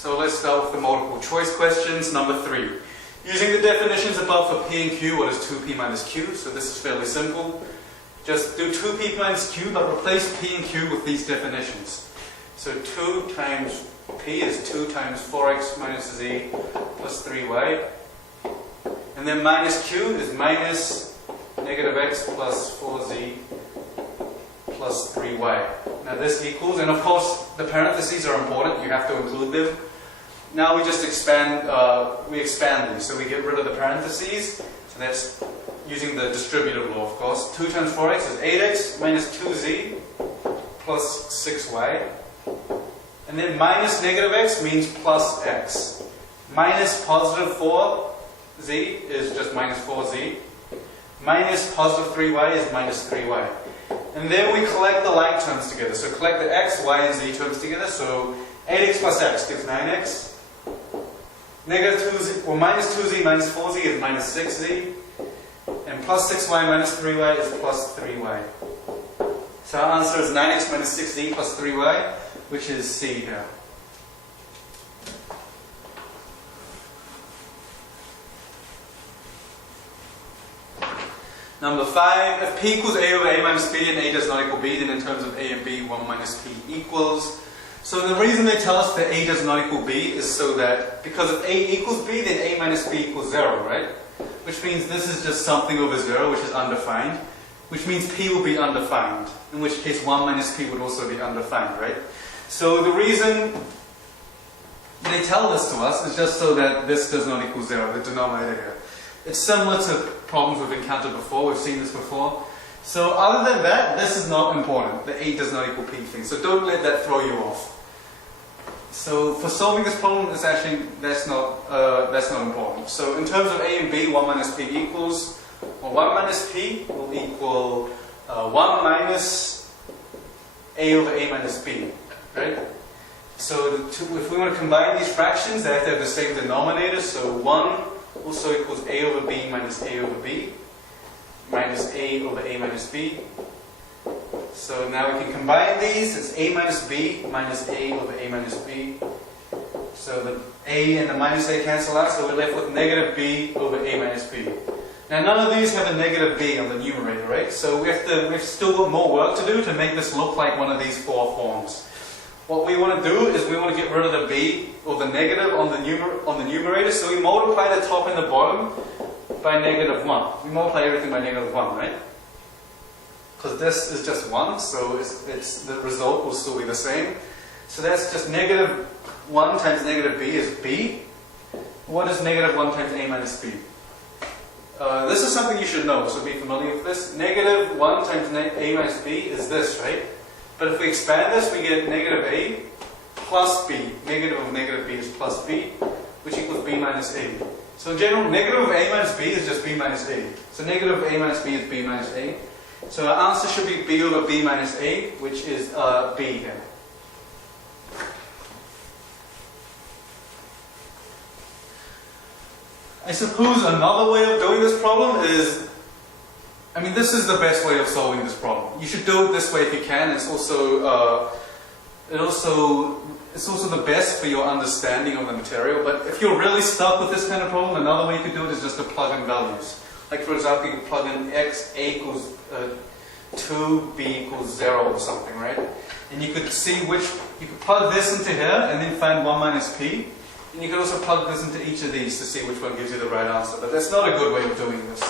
So let's start with the multiple choice questions. Number 3. Using the definitions above for P and Q, what is 2P minus Q? So this is fairly simple. Just do 2P minus Q, but replace P and Q with these definitions. So 2 times P is 2 times 4x minus z plus 3y. And then minus Q is minus negative x plus 4z plus 3y. Now this equals, and of course the parentheses are important, you have to include them. Now we just expand these, so we get rid of the parentheses. So that's using the distributive law, of course. 2 times 4x is 8x minus 2z plus 6y. And then minus negative x means plus x. Minus positive 4z is just minus 4z. Minus positive 3y is minus 3y. And then we collect the like terms together. So collect the x, y, and z terms together. So 8x plus x gives 9x. Negative 2z, or minus 2z minus 4z is minus 6z. And plus 6y minus 3y is plus 3y. So our answer is 9x minus 6z plus 3y, which is C here. Number 5, if P equals A over A minus B and A does not equal B, then in terms of A and B, 1 minus P equals. So the reason they tell us that A does not equal B is so that, because if A equals B, then A minus B equals 0, right? Which means this is just something over 0, which is undefined, which means P will be undefined, in which case 1 minus P would also be undefined, right? So the reason they tell this to us is just so that this does not equal 0, the denominator here. It's similar to problems we've encountered before, we've seen this before. So other than that, this is not important, the A does not equal P thing, so don't let that throw you off. So for solving this problem, it's actually, that's not important. So in terms of A and B, 1 minus P equals, well, 1 minus P will equal 1 minus A over A minus B, right? So if we want to combine these fractions, they have to have the same denominator, so 1 also equals A over B minus A over B, minus A over A minus B. So now we can combine these, it's A minus B minus A over A minus B. So the A and the minus A cancel out, so we're left with negative B over A minus B. Now none of these have a negative B on the numerator, right? So we've still got more work to do to make this look like one of these 4 forms. What we want to do is we want to get rid of the B or the negative on the numerator, so we multiply the top and the bottom by negative 1. We multiply everything by negative 1, right? Because this is just 1, so the result will still be the same. So that's just negative 1 times negative B is B. What is negative 1 times A minus B? This is something you should know, so be familiar with this. Negative 1 times A minus B is this, right? But if we expand this, we get negative A plus B. Negative of negative B is plus B, which equals B minus A. So in general, negative of A minus B is just B minus A. So negative of A minus B is B minus A. So our answer should be B over B minus A, which is B here. I suppose another way of doing this problem is, I mean, this is the best way of solving this problem. You should do it this way if you can. It's also the best for your understanding of the material. But if you're really stuck with this kind of problem, another way you could do it is just to plug in values. Like for example, you can plug in x, A equals 2, B equals 0 or something, right? And you could see you could plug this into here and then find 1 minus P. And you could also plug this into each of these to see which one gives you the right answer. But that's not a good way of doing this.